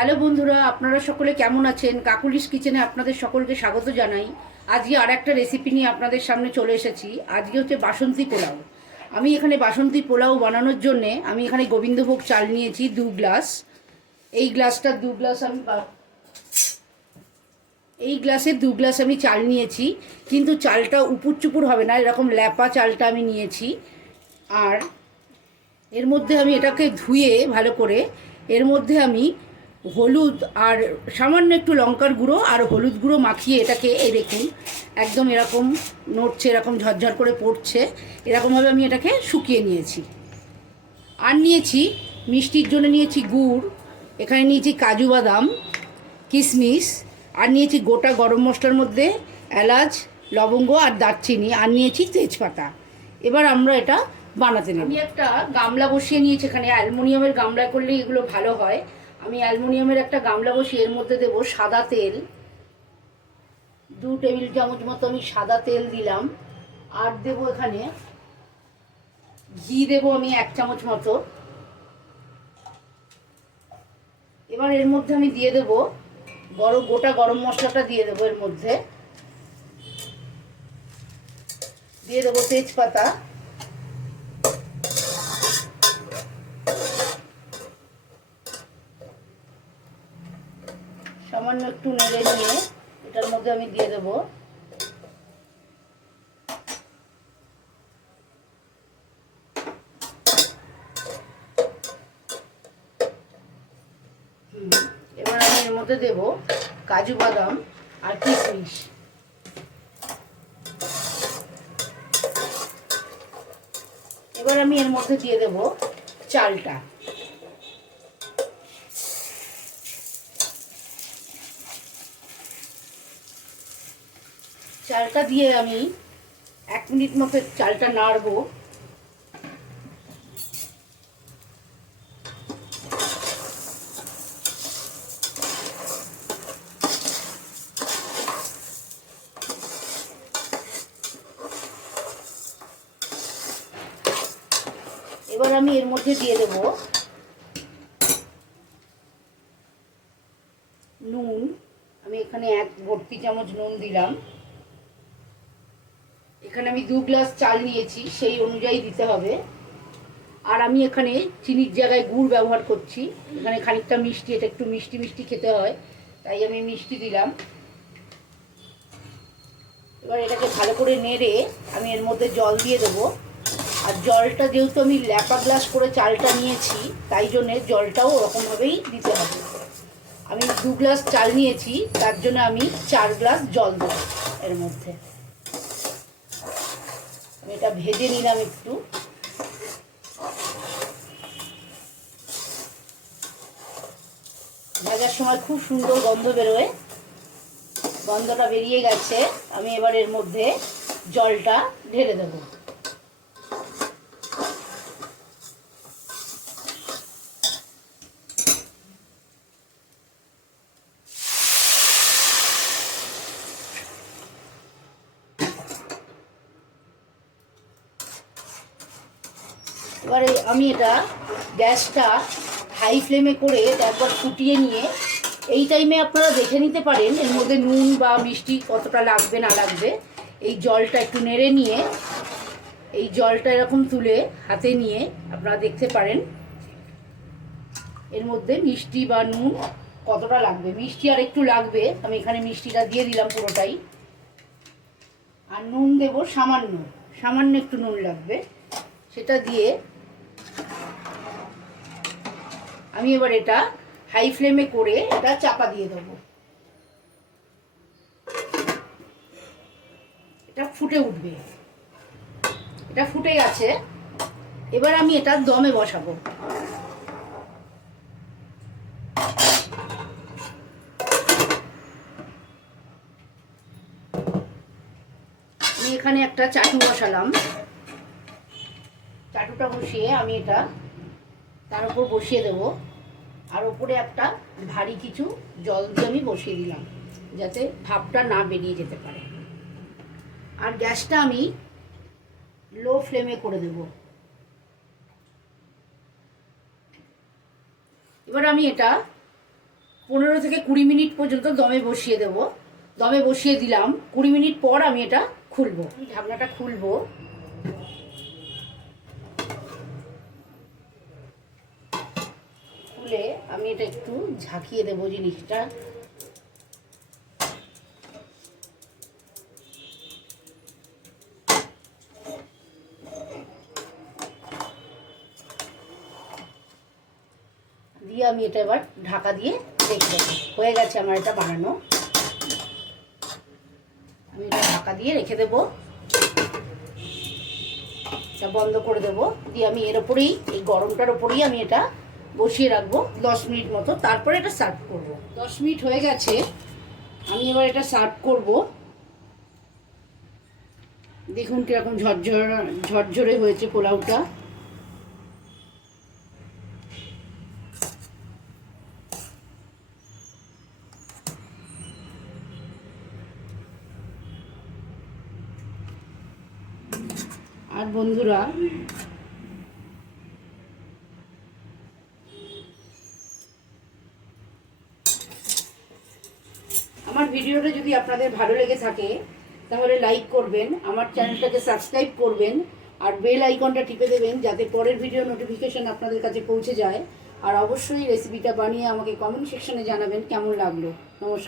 Hello বন্ধুরা, আপনারা সকলে কেমন আছেন? কাকুলিস কিচেনে আপনাদের সকলকে স্বাগত জানাই। আজকে আর একটা রেসিপি নিয়ে আপনাদের সামনে চলে এসেছি। আজকে হচ্ছে বাসন্তী পোলাও। আমি এখানে বাসন্তী পোলাও বানানোর জন্যে আমি এখানে গোবিন্দভোগ চাল নিয়েছি দু গ্লাস। এই গ্লাসটা দু গ্লাস আমি এই গ্লাসে দু গ্লাস আমি চাল নিয়েছি। কিন্তু চালটা উপুর চুপুর হবে না, এরকম ল্যাপা চালটা আমি নিয়েছি। আর এর মধ্যে আমি এটাকে ধুয়ে ভালো করে এর মধ্যে আমি হলুদ আর সামান্য একটু লঙ্কার গুঁড়ো আর হলুদ গুঁড়ো মাখিয়ে এটাকে এই দেখুন, একদম এরকম নড়ছে, এরকম ঝরঝর করে পড়ছে। এরকমভাবে আমি এটাকে শুকিয়ে নিয়েছি। আর নিয়েছি, মিষ্টির জন্য নিয়েছি গুড়, এখানে নিয়েছি কাজু বাদাম, কিশমিশ, আর নিয়েছি গোটা গরম মশলার মধ্যে এলাচ, লবঙ্গ আর দারচিনি, আর নিয়েছি তেজপাতা। এবার আমরা এটা বানাতে নেব। আমি একটা গামলা বসিয়ে নিয়েছি এখানে, অ্যালুমিনিয়ামের গামলা করলে এগুলো ভালো হয়। আমি অ্যালুমিনিয়ামের একটা গামলা বসিয়ে এর মধ্যে দেবো সাদা তেল। দু টেবিল চামচ মতো আমি সাদা তেল দিলাম। আর দেবো এখানে ঘি দেবো আমি এক চামচ মতো। এবার এর মধ্যে আমি দিয়ে দেবো বড় গোটা গরম মশলাটা দিয়ে দেবো এর মধ্যে। দিয়ে দেবো তেজপাতা। সামান্য একটু নেড়ে নিয়ে এটার মধ্যে আমি দিয়ে দেবো। এবার আমি এর মধ্যে দেব কাজু বাদাম আর কিশমিশ। এবার আমি এর মধ্যে দিয়ে দেব চালটা। চালটা দিয়ে আমি এক মিনিট মতো চালটা নাড়বো। এবার আমি এর মধ্যে দিয়ে দেব নুন। আমি এখানে এক ভর্তি চামচ নুন দিলাম। এখানে আমি দু গ্লাস চাল নিয়েছি, সেই অনুযায়ী দিতে হবে। আর আমি এখানে চিনির জায়গায় গুড় ব্যবহার করছি। এখানে খানিকটা মিষ্টি, এটা একটু মিষ্টি মিষ্টি খেতে হয়, তাই আমি মিষ্টি দিলাম। এবার এটাকে ভালো করে নেড়ে আমি এর মধ্যে জল দিয়ে দেবো। আর জলটা যেহেতু আমি ল্যাপা গ্লাস করে চালটা নিয়েছি, তাই জন্যে জলটাও ওরকমভাবেই দিতে হবে। আমি দু গ্লাস চাল নিয়েছি, তার জন্য আমি চার গ্লাস জল দেবো এর মধ্যে। এটা ভেজে নিলাম একটু। ভাজার সময় খুব সুন্দর গন্ধ বেরোয়। গন্ধটা বেরিয়ে গেছে। আমি এবার এর মধ্যে জলটা ঢেলে দেবো। এবারে আমি এটা গ্যাসটা হাই ফ্লেমে করে তারপর ফুটিয়ে নিয়ে, এই টাইমে আপনারা দেখে নিতে পারেন, এর মধ্যে নুন বা মিষ্টি কতটা লাগবে, না লাগবে, এই জলটা একটু নেড়ে নিয়ে, এই জলটা এরকম তুলে হাতে নিয়ে আপনারা দেখতে পারেন, এর মধ্যে মিষ্টি বা নুন কতটা লাগবে, মিষ্টি আর একটু লাগবে, আমি এখানে মিষ্টিটা দিয়ে দিলাম পুরোটাই, আর নুন দেব সামান্য সামান্য একটু নুন লাগবে। সেটা দিয়ে আমি এবার এটা হাই ফ্লেমে করে এটা চাপা দিয়ে দেবো। এটা ফুটে উঠবে। এটা ফুটে গেছে। এবার আমি এটা দমে বসাবো। আমি এখানে একটা চাটু বসালাম। চাটুটা বসিয়ে আমি এটা তার উপর বসিয়ে দেব। আর উপরে একটা ভারী কিছু জল দিয়ে আমি বসিয়ে দিলাম, যাতে ভাপটা না বেরিয়ে যেতে পারে। আর গ্যাসটা আমি লো ফ্লেমে করে দেব। এবার আমি এটা পনেরো থেকে কুড়ি মিনিট পর্যন্ত দমে বসিয়ে দেব। দমে বসিয়ে দিলাম, কুড়ি মিনিট পর আমি এটা খুলবো। ঢাকনাটা খুলবো খুলে আমি এটা একটু ঝাঁকিয়ে দেবো জিনিসটা। দিয়ে আমি এটা এবার ঢাকা দিয়ে রেখে দেবো। হয়ে গেছে আমার এটা বানানো। আমি এটা ঢাকা দিয়ে রেখে দেবো। এটা বন্ধ করে দেবো। দিয়ে আমি এর ওপরেই, এই গরমটার ওপরেই আমি এটা বসিয়ে রাখব দশ মিনিট মতো। তারপরে এটা সার্ভ করব। দশ মিনিট হয়ে গেছে। আমি এবার এটা সার্ভ করব। দেখুন কীরকম ঝরঝর, ঝরঝরে হয়েছে পোলাওটা। আর বন্ধুরা আমার ভিডিওটা যদি আপনাদের ভালো লেগে থাকে, তাহলে লাইক করবেন, আমার চ্যানেলটাকে সাবস্ক্রাইব করবেন, আর বেল আইকনটা টিপে দেবেন, যাতে পরের ভিডিও নোটিফিকেশন আপনাদের কাছে পৌঁছে যায়। আর অবশ্যই রেসিপিটা বানিয়ে আমাকে কমেন্ট সেকশনে জানাবেন কেমন লাগল। নমস্কার।